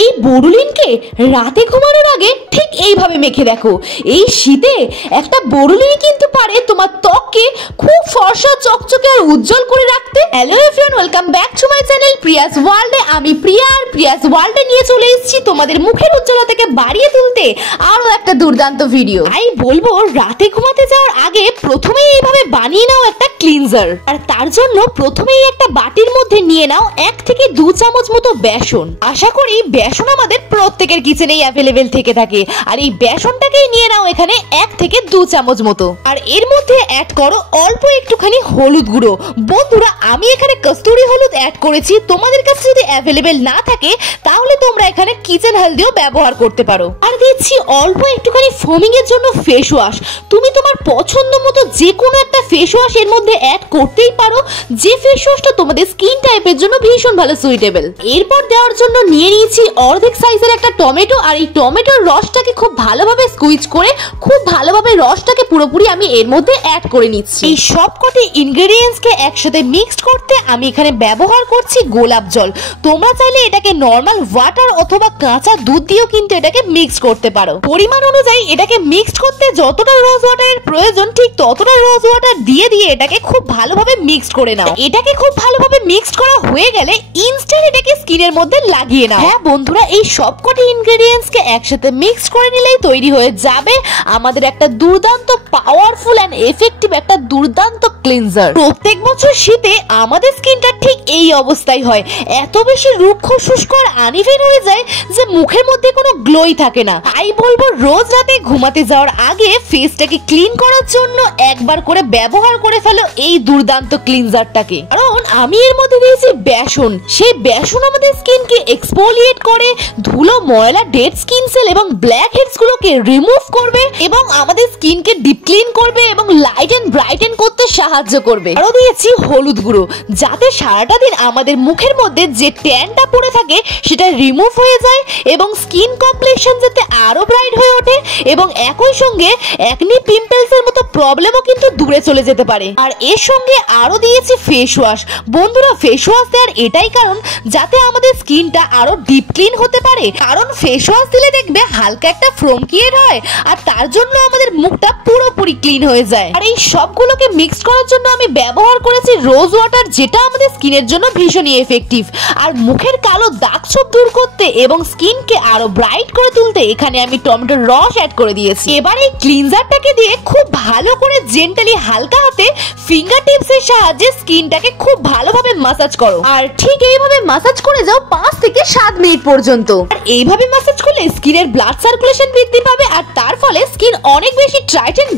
এই বোরোলিনকে রাতে ঘুমানোর আগে ঠিক এইভাবে মেখে দেখো। এই শীতে একটা বোরোলিন কিন্তু পারে তোমার ত্বককে খুব ফর্সা, চকচকে আর উজ্জ্বল করে রাখতে। Hello everyone, welcome back to my channel Prius ওয়ার্ল্ডে। আমি প্রিয়া আর প্রিয়াস ওয়ার্ল্ডে নিয়ে চলে এসেছি তোমাদের মুখের উজ্জ্বলতাকে বাড়িয়ে তুলতে আরো একটা দুর্দান্ত ভিডিও। আমি বলবো রাতে ঘুমাতে যাওয়ার আগে প্রথমেই এইভাবে বানিয়ে নাও একটা ক্লিনজার। আর তার জন্য প্রথমেই একটা বাটির মধ্যে নিয়ে নাও 1 থেকে 2 চামচ মতো বেসন। আশা করি বেসন আমাদের প্রত্যেকের কিচেনেই অ্যাভেলেবেল থেকে থাকে। আর এই বেসনটাকেই নিয়ে নাও এখানে 1 থেকে 2 চামচ মতো। আর এর মধ্যে অ্যাড করো অল্প একটুখানি হলুদ গুঁড়ো। বন্ধুরা আমি এখানে কস্তুরি হলুদ অ্যাড করেছি, তোমাদের কাছে যদি অ্যাভেলেবেল না থাকে তাহলে তোমরা এখানে কিচেন হলদিও ব্যবহার করতে পারো। আর দিচ্ছি অল্প একটুখানি ফোমিং এর জন্য ফেস ওয়াশ। তুমি তোমার পছন্দ মতো যে কোনো একটা ফেস ওয়াশ এর মধ্যে অ্যাড করতেই পারো, যে ফেস ওয়াশটা তোমাদের স্কিন টাইপের জন্য ভীষণ ভালো সুইটেবল। এরপর দেওয়ার জন্য নিয়ে নিয়েছি অর্ধেক সাইজের একটা টমেটো। আর এই টমেটোর রসটাকে খুব ভালোভাবে স্কুইজ করে খুব ভালোভাবে রসটাকে পুরোপুরি আমি এর মধ্যে অ্যাড করে নিচ্ছি। এই সবকটি ইনগ্রেডিয়েন্টসকে একসাথে মিক্সড করতে আমি এখানে ব্যবহার করছি গোলাপ জল। তোমরা চাইলে এটাকে নর্মাল ওয়াটার অথবা কাঁচা দুধ দিয়েও কিন্তু এটাকে মিক্স করতে পারো। পরিমাণ অনুযায়ী এটাকে মিক্সড করতে যতটা রোজ ওয়াটারের প্রয়োজন ঠিক ততটা রোজ ওয়াটার দিয়ে এটাকে খুব ভালোভাবে মিক্সড করে নাও। এটাকে খুব ভালোভাবে মিক্সড করা হয়ে গেলে ইনস্ট্যান্ট এটাকে স্কিনের মধ্যে লাগিয়ে নাও। হ্যাঁ বন্ধুরা, এই সবকটি ইনগ্রেডিয়েন্টসকে একসাথে মিক্সড করে নিলেই তৈরি হয়ে যাবে আমাদের একটা দুর্দান্ত পাওয়ারফুল এন্ড এফেক্টিভ একটা দুর্দান্ত ক্লিনজার। প্রত্যেক বছর শীতে আমাদের স্কিনটা ঠিক এই অবস্থায় হয়, এত বেশি রুক্ষ, শুষ্ক আর আনইভেন হয়ে যায় যে মুখের মধ্যে কোনো গ্লোই থাকে না। তাই বলবো রোজ রাতে ঘুমাতে যাওয়ার আগে ফেসটাকে ক্লিন করার জন্য একবার করে ব্যবহার করে ফেলো এই দুর্দান্ত ক্লিনজারটাকে। কারণ আমি এর মধ্যে দিয়েছি বেসন। সেই বেসন আমাদের স্কিনকে এক্সফোলিয়েট করে, ধুলো, ময়লা, ডেড স্কিন সেল এবং ব্ল্যাক হেডস গুলোকে রিমুভ করবে এবং আমাদের স্কিনকে ডিপ ক্লিন করবে এবং লাইট এন্ড ব্রাইটেন করতে সাহায্য করবে। আরো দিয়েছি হলুদ গুঁড়ো, যাতে সারাটা দিন আমাদের মুখের মধ্যে যে ট্যানটা পড়ে থাকে সেটা রিমুভ হয়ে যায় এবং স্কিন কমপ্লেকশন যাতে আরো ব্রাইট হয়ে ওঠে এবং একই সঙ্গে একনি, পিম্পলস এর মতো প্রবলেমও কিন্তু দূরে চলে যেতে পারে। আর এর সঙ্গে আরো দিয়েছি ফেস ওয়াশ। বন্ধুরা ফেস ওয়াশ দেওয়ার এটাই কারণ যাতে আমাদের স্কিনটা আরো ডিপ ক্লিন হতে পারে। কারণ ফেস ওয়াশ দিলে দেখবে হালকা একটা ফোম ক্রিয়েট হয় আর তার জন্য আমাদের মুখটা পুরোপুরি ক্লিন হয়ে যায়। আর এই সবগুলোকে মিক্স করার জন্য আমি ব্যবহার করেছি রোজ ওয়াটার, যেটা আমাদের স্কিনের জন্য ভীষণই এফেক্টিভ। আর মুখের কালো দাগ ছোপ দূর করতে এবং স্কিনকে আরো ব্রাইট করে তুলতে এখানে আমি টমেটোর রস অ্যাড করে দিয়েছি। এবার এই ক্লিনজারটাকে দিয়ে খুব ভালো করে জেন্টালি হালকা হাতে ফিঙ্গার টিপস এর সাহায্যে স্কিনটাকে খুব ভালোভাবে মাসাজ করো। আর ঠিক এইভাবে মাসাজ করে যাও 5 থেকে 7 মিনিট পর্যন্ত। আর এইভাবে মাসাজ করলে স্কিনের ব্লাড সার্কুলেশন বৃদ্ধি পাবে আর তার ফলে স্কিন অনেক বেশি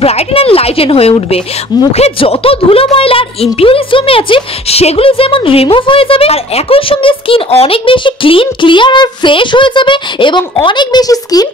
ব্রাইটেন আর লাইটেন হয়ে উঠবে। মুখে যত ধুলো, ময়লা আর ইমপিউরিটিস জমে আছে সেগুলো যেমন রিমুভ হয়ে যাবে আর একই সঙ্গে স্কিন অনেক বেশি ক্লিন, ক্লিয়ার আর ফ্রেশ হয়ে যাবে এবং অনেক বেশি স্কিন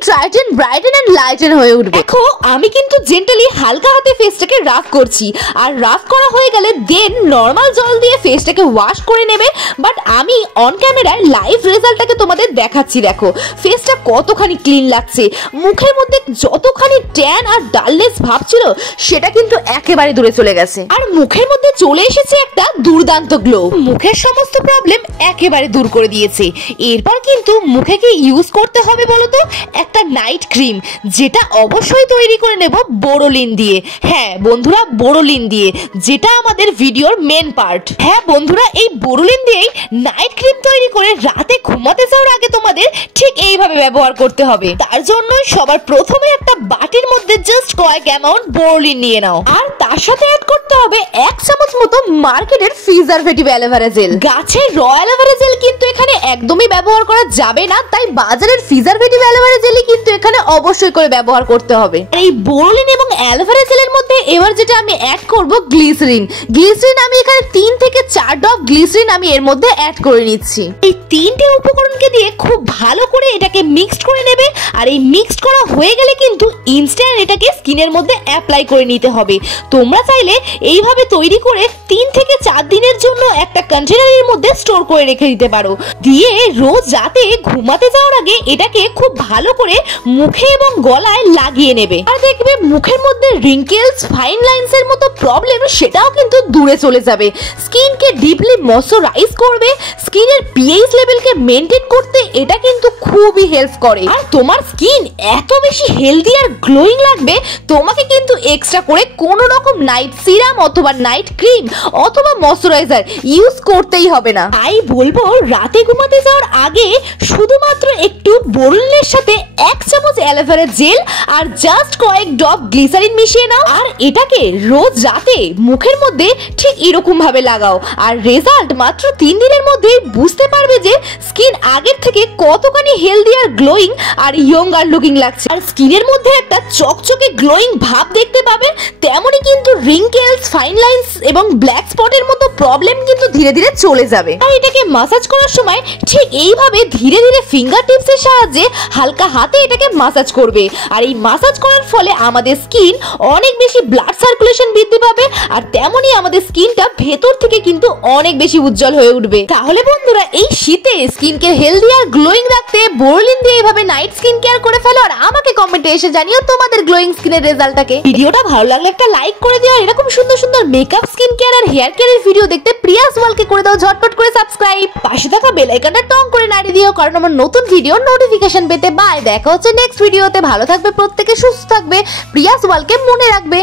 ব্রাইটেন আর লাইটেন হয়ে উঠবে। দেখো আমি কিন্তু জেন্টালি হালকা হাতে ফেসটাকে রাফ করছি আর রাফ করা হয়ে গেলে দেন নর্মাল জল দিয়ে ফেসটাকে ওয়াশ করে নেবে। বাট আমি অন ক্যামেরায় লাইভ রেজাল্টটাকে তোমাদের দেখাচ্ছি। দেখো ফেসটা কতখানি ক্লিন লাগছে, মুখের মধ্যে যতখানি ট্যান আর ডালনেস ভাব ছিল সেটা কিন্তু একেবারে দূরে চলে গেছে আর মুখের মধ্যে চলে এসেছে একটা দুর্দান্ত গ্লো। মুখের সমস্ত প্রবলেম একেবারে দূর করে দিয়েছে। এরপর কিন্তু মুখে কি ইউজ করতে হবে বলো তো? একটা নাইট ক্রিম, যেটা অবশ্যই তৈরি করে নেব বোরোলিন দিয়ে। হ্যাঁ বন্ধুরা, বোরোলিন দিয়ে, যেটা আমাদের ভিডিওর মেন পার্ট। হ্যাঁ বন্ধুরা, এই বোরোলিন দিয়েই নাইট ক্রিম তৈরি করে রাতে ঘুমাতে যাওয়ার আগে তোমাদের ঠিক এইভাবে ব্যবহার করতে হবে। তার জন্য সবার প্রথমে একটা বাটির মধ্যে জাস্ট কয়েক অ্যামাউন্ট বোরোলিন নিয়ে নাও আর তার সাথে অ্যাড করতে হবে 1 চামচ মতো মার্কেটের প্রিজারভেটিভ অ্যালোভেরা জেল। গাছের র অ্যালোভেরা জেল কিন্তু এখানে একদমই ব্যবহার করা যাবে না, তাই বাজারের প্রিজারভেটিভ অ্যালোভেরা জেলই কিন্তু এখানে অবশ্যই করে ব্যবহার করতে হবে। এই বোরোলিন এবং অ্যালোভেরা জেলের মধ্যে এবার যেটা আমি অ্যাড করব গ্লিসারিন। আমি এখানে 3 থেকে 4 ড্রপ গ্লিসারিন আমি এর মধ্যে অ্যাড করে নিচ্ছি। এই 3টে উপকরণকে দিয়ে খুব ভালো করে এটাকে মিক্সড করে নেবে আর এই মিক্সড করা হয়ে গেলে কিন্তু ইনস্ট্যান্ট এটাকে স্কিনের মধ্যে অ্যাপ্লাই করে নিতে হবে। তোমরা চাইলে এইভাবে তৈরি করে 3 থেকে 4 দিনের জন্য একটা কন্টেনারের মধ্যে স্টোর করে রেখে দিতে পারো। দিয়ে রোজ রাতে ঘুমাতে যাওয়ার আগে এটাকে খুব ভালো করে মুখে এবং গলায় লাগিয়ে নেবে, আর দেখবে মুখের মধ্যে রিঙ্কেলস, ফাইন লাইন্স এর মতো প্রবলেম সেটাও কিন্তু দূরে চলে যাবে। স্কিনকে ডিপলি ময়শ্চারাইজ করবে, স্কিনের পিএইচ লেভেলকে মেনটেন করতে এটা কিন্তু খুবই হেল্প করে। আর তোমার স্কিন এত বেশি হেলদি আর গ্লোয়িং লাগবে, তোমাকে কিন্তু এক্সট্রা করে কোনো রকম নাইট সিরাম অথবা নাইট ক্রিম অথবা ময়শ্চারাইজার ইউজ করতেই হবে না। তাই বলবো রাতে ঘুমাতে যাওয়ার আগে শুধুমাত্র একটু বোরোলিনের সাথে 1 চামচ অ্যালোভেরা জেল আর জাস্ট কয়েক ড্রপ গ্লিসারিন মিশিয়ে নাও, আর এটাকে রোজ রাতে মুখের মধ্যে ঠিক এরকম ভাবে লাগাও। আর রেজাল্ট মাত্র 3 দিনের মধ্যেই বুঝতে পারবে যে স্কিন আগের থেকে কতখানি হেলদি আর গ্লোয়িং আর ইয়ঙ্গার লুকিং লাগছে। আর স্কিনের মধ্যে একটা চকচকে গ্লোয়িং ভাব দেখতে পাবে। তেমনই কিন্তু রিঙ্কেলস, ফাইন লাইন্স এবং ব্ল্যাক স্পটের মতো প্রবলেম কিন্তু ধীরে ধীরে চলে যাবে। আর এটাকে মাসাজ করার সময় ঠিক এইভাবে ধীরে ধীরে ফিঙ্গার টিপসের সাহায্যে হালকা হাতে এটাকে মাসাজ করবে। আর এই মাসাজ করার ফলে আমাদের স্কিন অনেক বেশি ব্লাড সার্কুলেশন বৃদ্ধি পাবে, আর তেমনই আমাদের স্কিনটা ভেতর থেকে কিন্তু অনেক বেশি উজ্জ্বল হয়ে উঠবে। তাহলে বন্ধুরা এই শীতে স্কিনকে হেলদি আর গ্লোয়িং রাখতে বোরোলিন দিয়ে এইভাবে নাইট স্কিন কেয়ার করে ফেলো, আর আমাকে কমেন্টে এসে জানিও তোমাদের গ্লোয়িং স্কিনের রেজাল্টটাকে। ভিডিওটা ভালো লাগলে একটা লাইক করে দিও। এরকম সুন্দর সুন্দর মেকআপ, স্কিন কেয়ার আর হেয়ার কেয়ারের ভিডিও দেখতে প্রিয়াস ওয়ালকে করে দাও ঝটপট করে সাবস্ক্রাইব, পাশে থাকা বেল আইকনটা টং করে নাড়িয়ে দিও কারণ আমার নতুন ভিডিও নোটিফিকেশন পেতে। বাই, দেখা হচ্ছে নেক্সট ভিডিওতে। ভালো থাকবে প্রত্যেকে, সুস্থ থাকবে, প্রিয়াস ওয়ালকে মনে রাখবে।